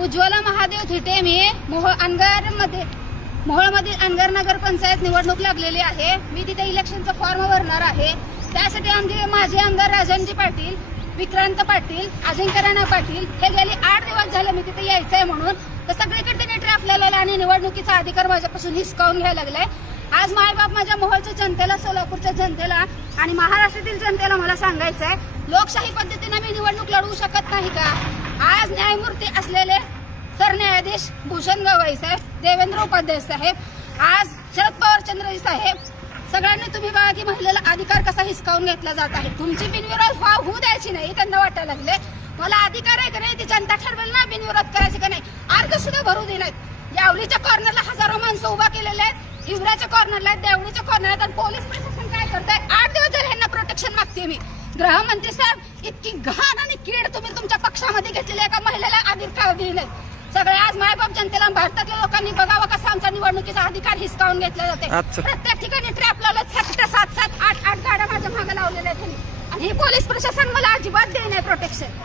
उज्ज्वला महादेव थिटे. मी मोहोळमधील अनगर नगर पंचायत निवडणूक लागलेली आहे. मी तिथे इलेक्शनचा फॉर्म भरणार आहे. त्यासाठी आमचे माजी आमदार राजनजी पाटील, विक्रांत पाटील, अजिंक्य राणा पाटील हे गेले 8 दिवस झाले मी तिथे यायचंय म्हणून. तर सगळीकडे त्यांनी ट्रॅप लावलेला आणि निवडणुकीचा अधिकार माझ्यापासून हिसकावून घ्यायला लागलाय. आज मायबाप माझ्या मोहोळच्या जनतेला, सोलापूरच्या जनतेला आणि महाराष्ट्रातील जनतेला मला सांगायचंय, लोकशाही पद्धतीने मी निवडणूक लढवू शकत नाही का? आज न्यायमूर्ती असलेले सरन्यायाधीश भूषण गवई साहेब, देवेंद्र उपाध्याय साहेब, आज शरद पवार चंद्रजी साहेब, सगळ्यांनी तुम्ही बघा की महिलेला अधिकार कसा हिसकावून घेतला जात आहे. तुमची बिनविरोध होऊ द्यायची नाही त्यांना वाटायला लागले. मला अधिकार आहे का नाही ती जनता ठरवेल ना बिनविरोध करायचे का नाही. अर्ज सुद्धा भरू दिलेत. यावलीच्या कॉर्नरला हजारो माणसं उभा केलेले आहेत, हिवऱ्याच्या कॉर्नरला, देवळीच्या कॉर्नरला. आणि पोलीस प्रशासन काय करताय? 8 दिवस झाले ह्यांना प्रोटेक्शन मागते मी. गृहमंत्री साहेब, इतकी घाण आणि कीड तुम्ही तुमच्या पक्षामध्ये घेतलेली एका महिलेला अधिकार दिले. सगळे आज मायबाप जनतेला, भारतातल्या लोकांनी बघावं कसा आमचा निवडणुकीचा अधिकार हिसकावून घेतला जाते. प्रत्येक ठिकाणी ट्रॅप लावलं. 7 8 गाड्या माझ्या मागे लावलेल्या आहेत आणि हे पोलीस प्रशासन मला अजिबात देत नाही प्रोटेक्शन.